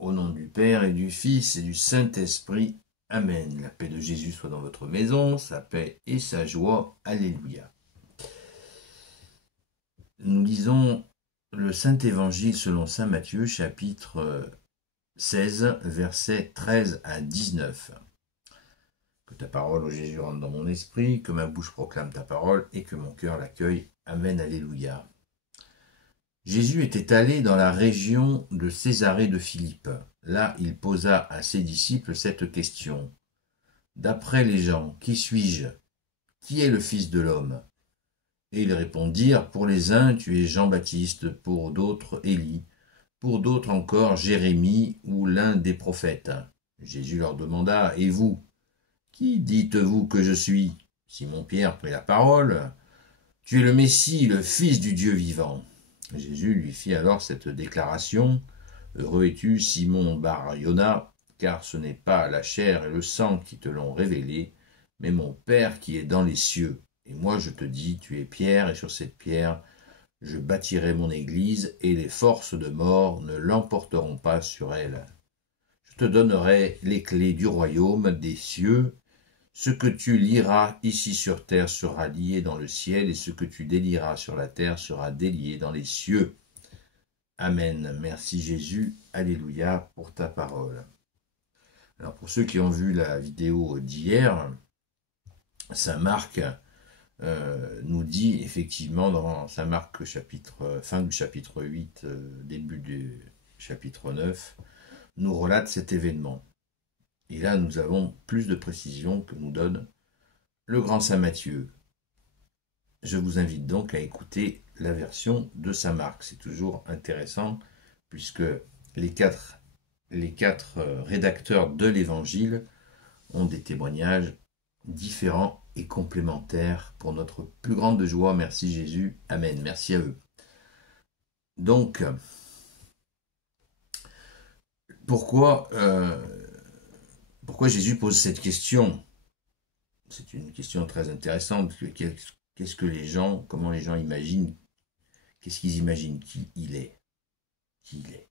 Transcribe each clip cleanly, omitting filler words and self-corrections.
Au nom du Père et du Fils et du Saint-Esprit. Amen. La paix de Jésus soit dans votre maison, sa paix et sa joie. Alléluia. Nous lisons le Saint-Évangile selon saint Matthieu, chapitre 16, versets 13 à 19. Que ta parole, ô Jésus, rentre dans mon esprit, que ma bouche proclame ta parole et que mon cœur l'accueille. Amen. Alléluia. Jésus était allé dans la région de Césarée de Philippe. Là, il posa à ses disciples cette question. D'après les gens, qui suis-je? Qui est le Fils de l'homme? Et ils répondirent, pour les uns, tu es Jean-Baptiste, pour d'autres, Élie, pour d'autres encore, Jérémie ou l'un des prophètes. Jésus leur demanda, et vous, qui dites-vous que je suis? Simon-Pierre prit la parole, tu es le Messie, le Fils du Dieu vivant. Jésus lui fit alors cette déclaration, heureux es-tu, Simon Bar-Yona, car ce n'est pas la chair et le sang qui te l'ont révélé, mais mon Père qui est dans les cieux. Et moi je te dis, tu es Pierre, et sur cette pierre, je bâtirai mon église, et les forces de mort ne l'emporteront pas sur elle. Je te donnerai les clés du royaume des cieux. Ce que tu lieras ici sur terre sera lié dans le ciel, et ce que tu délieras sur la terre sera délié dans les cieux. Amen. Merci Jésus. Alléluia pour ta parole. Alors pour ceux qui ont vu la vidéo d'hier, saint Marc nous dit effectivement dans saint Marc fin du chapitre 8, début du chapitre 9, nous relate cet événement. Et là, nous avons plus de précisions que nous donne le grand saint Matthieu. Je vous invite donc à écouter la version de saint Marc. C'est toujours intéressant puisque les quatre rédacteurs de l'évangile ont des témoignages différents et complémentaires pour notre plus grande joie. Merci Jésus. Amen. Merci à eux. Donc, pourquoi Jésus pose cette question? C'est une question très intéressante. Qu'est-ce que les gens, comment les gens imaginent? Qu'est-ce qu'ils imaginent? Qui il est? Qui il est?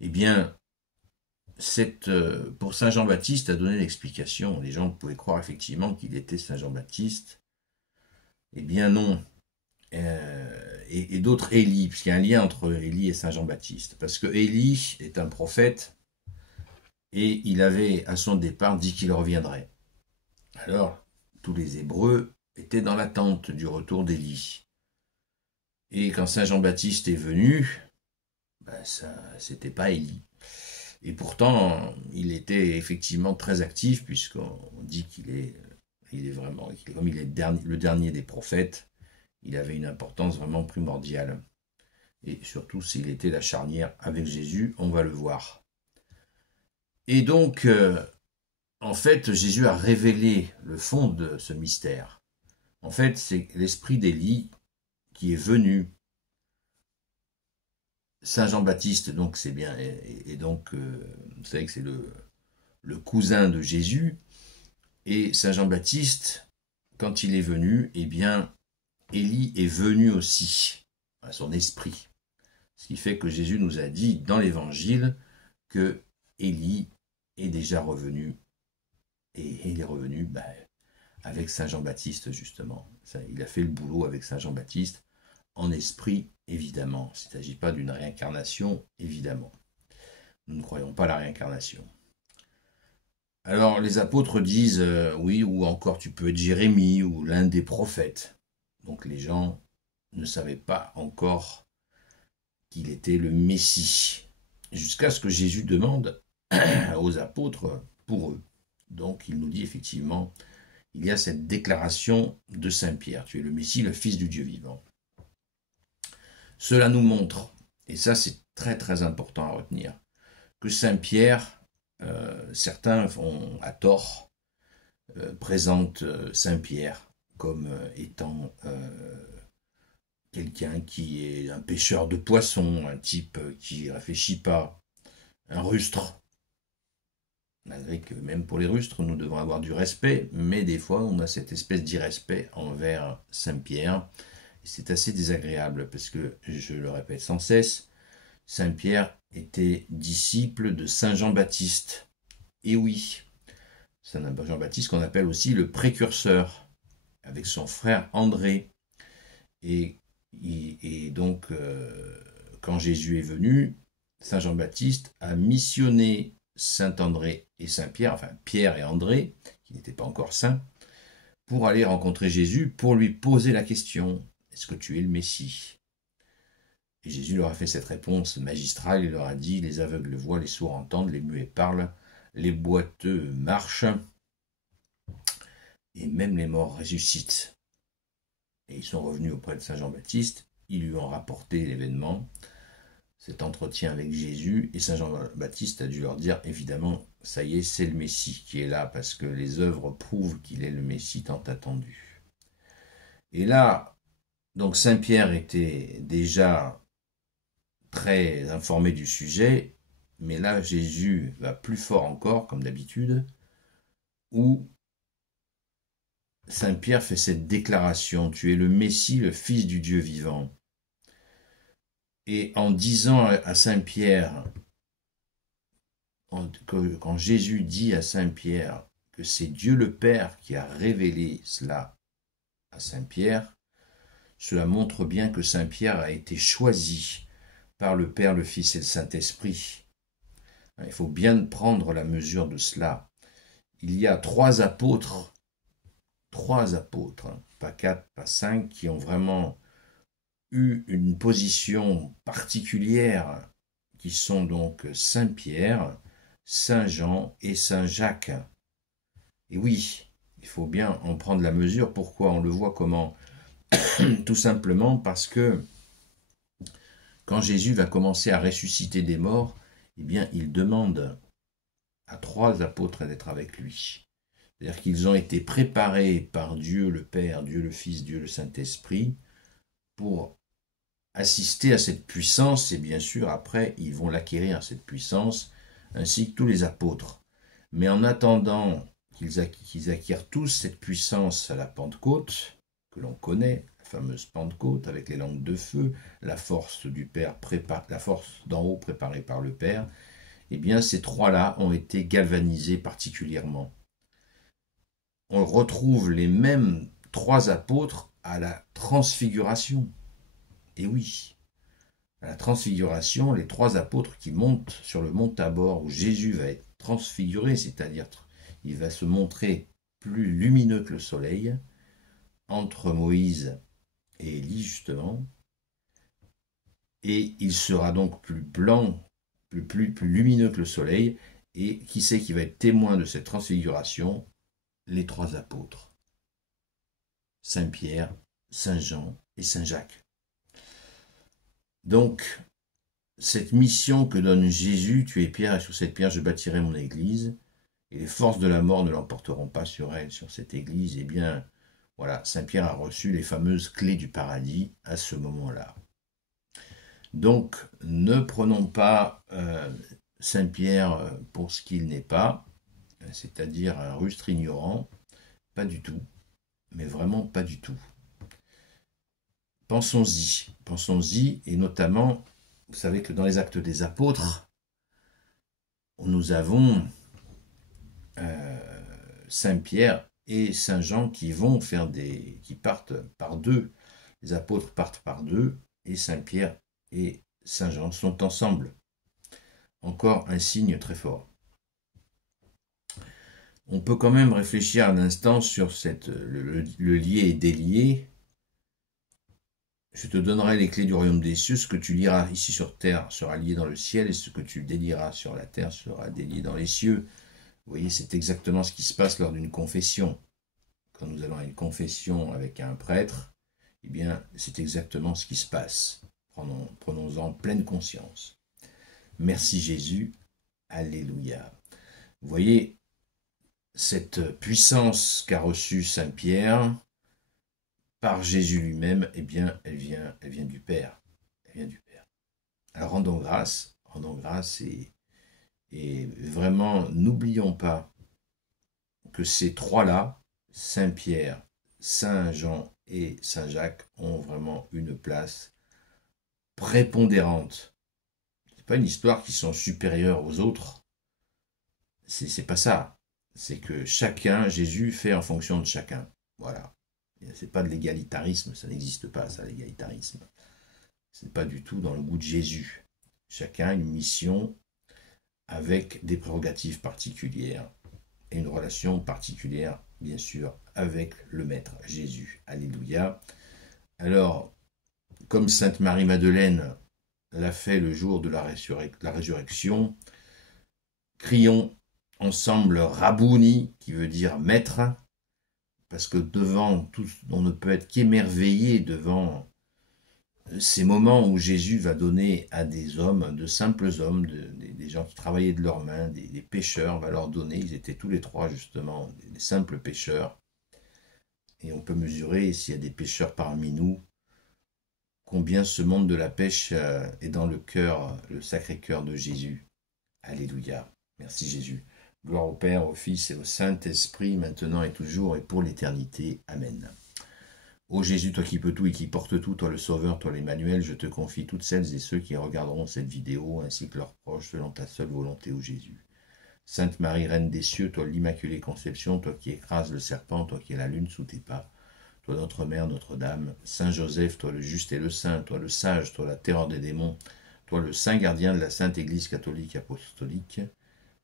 Eh bien, pour Saint Jean-Baptiste a donné l'explication. Les gens pouvaient croire effectivement qu'il était Saint Jean-Baptiste. Eh bien non. Et d'autres Élie, puisqu'il y a un lien entre Élie et Saint Jean-Baptiste. Parce que Élie est un prophète et il avait à son départ dit qu'il reviendrait. Alors, tous les Hébreux étaient dans l'attente du retour d'Élie. Et quand Saint Jean-Baptiste est venu, c'était pas Élie. Et pourtant, il était effectivement très actif, puisqu'on dit qu'il est vraiment, comme il est le dernier des prophètes, il avait une importance vraiment primordiale. Et surtout, s'il était la charnière avec Jésus, on va le voir. Et donc, en fait, Jésus a révélé le fond de ce mystère. En fait, c'est l'esprit d'Élie qui est venu. Saint Jean-Baptiste, donc c'est bien, et donc vous savez que c'est le cousin de Jésus, et Saint Jean-Baptiste, quand il est venu, eh bien, Élie est venu aussi, à son esprit. Ce qui fait que Jésus nous a dit dans l'Évangile que Élie est déjà revenu, et il est revenu avec Saint Jean-Baptiste, justement. Il a fait le boulot avec Saint Jean-Baptiste, en esprit, évidemment. Il ne s'agit pas d'une réincarnation, évidemment. Nous ne croyons pas à la réincarnation. Alors, les apôtres disent, oui, ou encore tu peux être Jérémie, ou l'un des prophètes. Donc, les gens ne savaient pas encore qu'il était le Messie. Jusqu'à ce que Jésus demande aux apôtres pour eux. Donc, il nous dit effectivement, il y a cette déclaration de Saint Pierre. Tu es le Messie, le Fils du Dieu vivant. Cela nous montre, et ça c'est très très important à retenir, que Saint Pierre, certains font à tort, présentent Saint Pierre comme étant quelqu'un qui est un pêcheur de poissons, un type qui ne réfléchit pas, un rustre. Malgré que même pour les rustres, nous devons avoir du respect, mais des fois on a cette espèce d'irrespect envers Saint Pierre. C'est assez désagréable parce que, je le répète sans cesse, Saint Pierre était disciple de Saint Jean-Baptiste. Et oui, Saint Jean-Baptiste qu'on appelle aussi le précurseur, avec son frère André. Et donc, quand Jésus est venu, Saint Jean-Baptiste a missionné Saint André et Saint Pierre, enfin Pierre et André, qui n'étaient pas encore saints, pour aller rencontrer Jésus, pour lui poser la question, est-ce que tu es le Messie? Et Jésus leur a fait cette réponse magistrale, il leur a dit, les aveugles voient, les sourds entendent, les muets parlent, les boiteux marchent, et même les morts ressuscitent. Et ils sont revenus auprès de Saint Jean-Baptiste, ils lui ont rapporté l'événement, cet entretien avec Jésus, et Saint Jean-Baptiste a dû leur dire, évidemment, ça y est, c'est le Messie qui est là, parce que les œuvres prouvent qu'il est le Messie tant attendu. Et là, donc Saint Pierre était déjà très informé du sujet, mais là, Jésus va plus fort encore, comme d'habitude, où Saint Pierre fait cette déclaration, tu es le Messie, le Fils du Dieu vivant. Et en disant à Saint Pierre, quand Jésus dit à Saint Pierre que c'est Dieu le Père qui a révélé cela à Saint Pierre, cela montre bien que Saint Pierre a été choisi par le Père, le Fils et le Saint-Esprit. Il faut bien prendre la mesure de cela. Il y a trois apôtres, pas 4, pas 5, qui ont vraiment eu une position particulière, qui sont donc Saint Pierre, Saint Jean et Saint Jacques. Et oui, il faut bien en prendre la mesure. Pourquoi? On le voit comment? Tout simplement parce que quand Jésus va commencer à ressusciter des morts, eh bien, il demande à 3 apôtres d'être avec lui. C'est-à-dire qu'ils ont été préparés par Dieu le Père, Dieu le Fils, Dieu le Saint-Esprit, pour assister à cette puissance, et bien sûr, après, ils vont l'acquérir, cette puissance, ainsi que tous les apôtres. Mais en attendant qu'ils acquièrent tous cette puissance à la Pentecôte, que l'on connaît, la fameuse Pentecôte, avec les langues de feu, la force du Père, la force d'en haut préparée par le Père, eh bien, ces trois-là ont été galvanisés particulièrement. On retrouve les mêmes 3 apôtres à la transfiguration. Et oui, à la transfiguration, les 3 apôtres qui montent sur le mont Tabor, où Jésus va être transfiguré, c'est-à-dire il va se montrer plus lumineux que le soleil, entre Moïse et Élie justement, et il sera donc plus blanc, plus lumineux que le soleil, et qui c'est qui va être témoin de cette transfiguration? Les 3 apôtres, Saint Pierre, Saint Jean et Saint Jacques. Donc, cette mission que donne Jésus, tu es pierre et sur cette pierre je bâtirai mon église, et les forces de la mort ne l'emporteront pas sur elle, sur cette église, eh bien, voilà, Saint Pierre a reçu les fameuses clés du paradis à ce moment-là. Donc, ne prenons pas Saint Pierre pour ce qu'il n'est pas, c'est-à-dire un rustre ignorant, pas du tout, mais vraiment pas du tout. Pensons-y, et notamment, vous savez que dans les Actes des Apôtres, nous avons Saint Pierre et Saint Jean qui partent par 2. Les apôtres partent par 2, et Saint Pierre et Saint Jean sont ensemble. Encore un signe très fort. On peut quand même réfléchir un instant sur le lié et délié. Je te donnerai les clés du royaume des cieux. Ce que tu liras ici sur terre sera lié dans le ciel, et ce que tu délieras sur la terre sera délié dans les cieux. Vous voyez, c'est exactement ce qui se passe lors d'une confession. Quand nous allons à une confession avec un prêtre, eh bien, c'est exactement ce qui se passe. Prenons-en pleine conscience. Merci Jésus. Alléluia. Vous voyez, cette puissance qu'a reçue Saint Pierre, par Jésus lui-même, eh bien, elle vient du Père. Elle vient du Père. Alors rendons grâce et vraiment n'oublions pas que ces 3-là, Saint Pierre, Saint Jean et Saint Jacques, ont vraiment une place prépondérante pas une histoire qui sont supérieurs aux autres. C'est pas ça. C'est que chacun, Jésus fait en fonction de chacun. Voilà. C'est pas de l'égalitarisme, ça n'existe pas, ça, l'égalitarisme. C'est pas du tout dans le goût de Jésus. Chacun a une mission avec des prérogatives particulières et une relation particulière, bien sûr, avec le Maître Jésus. Alléluia. Alors, comme Sainte Marie-Madeleine l'a fait le jour de la résurrection, crions ensemble Rabouni, qui veut dire maître, parce que devant tout, on ne peut être qu'émerveillé devant ces moments où Jésus va donner à des hommes, de simples hommes, des gens qui travaillaient de leurs mains, des pêcheurs, va leur donner, ils étaient tous les trois justement des simples pêcheurs, et on peut mesurer s'il y a des pêcheurs parmi nous, combien ce monde de la pêche est dans le cœur, le sacré cœur de Jésus. Alléluia. Merci Jésus. Gloire au Père, au Fils et au Saint-Esprit, maintenant et toujours et pour l'éternité. Amen. Ô Jésus, toi qui peux tout et qui portes tout, toi le Sauveur, toi l'Emmanuel, je te confie toutes celles et ceux qui regarderont cette vidéo, ainsi que leurs proches, selon ta seule volonté, ô Jésus. Sainte Marie, Reine des cieux, toi l'Immaculée Conception, toi qui écrases le serpent, toi qui es la lune sous tes pas, toi notre Mère, Notre-Dame, Saint Joseph, toi le juste et le saint, toi le sage, toi la terreur des démons, toi le saint gardien de la Sainte Église catholique apostolique,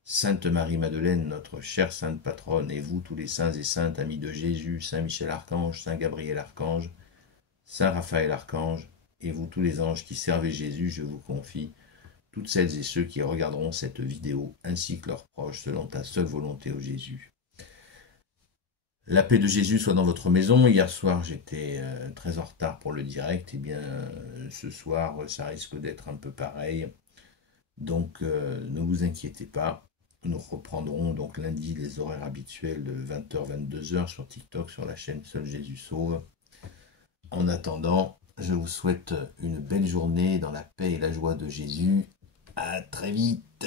Sainte Marie-Madeleine, notre chère sainte patronne, et vous tous les saints et saintes amis de Jésus, Saint Michel Archange, Saint Gabriel Archange, Saint Raphaël Archange, et vous tous les anges qui servez Jésus, je vous confie toutes celles et ceux qui regarderont cette vidéo, ainsi que leurs proches, selon ta seule volonté, ô Jésus. La paix de Jésus soit dans votre maison. Hier soir, j'étais très en retard pour le direct. Et bien, ce soir, ça risque d'être un peu pareil. Donc, ne vous inquiétez pas. Nous reprendrons donc lundi les horaires habituels de 20h-22h sur TikTok, sur la chaîne Seul Jésus Sauve. En attendant, je vous souhaite une belle journée dans la paix et la joie de Jésus. À très vite.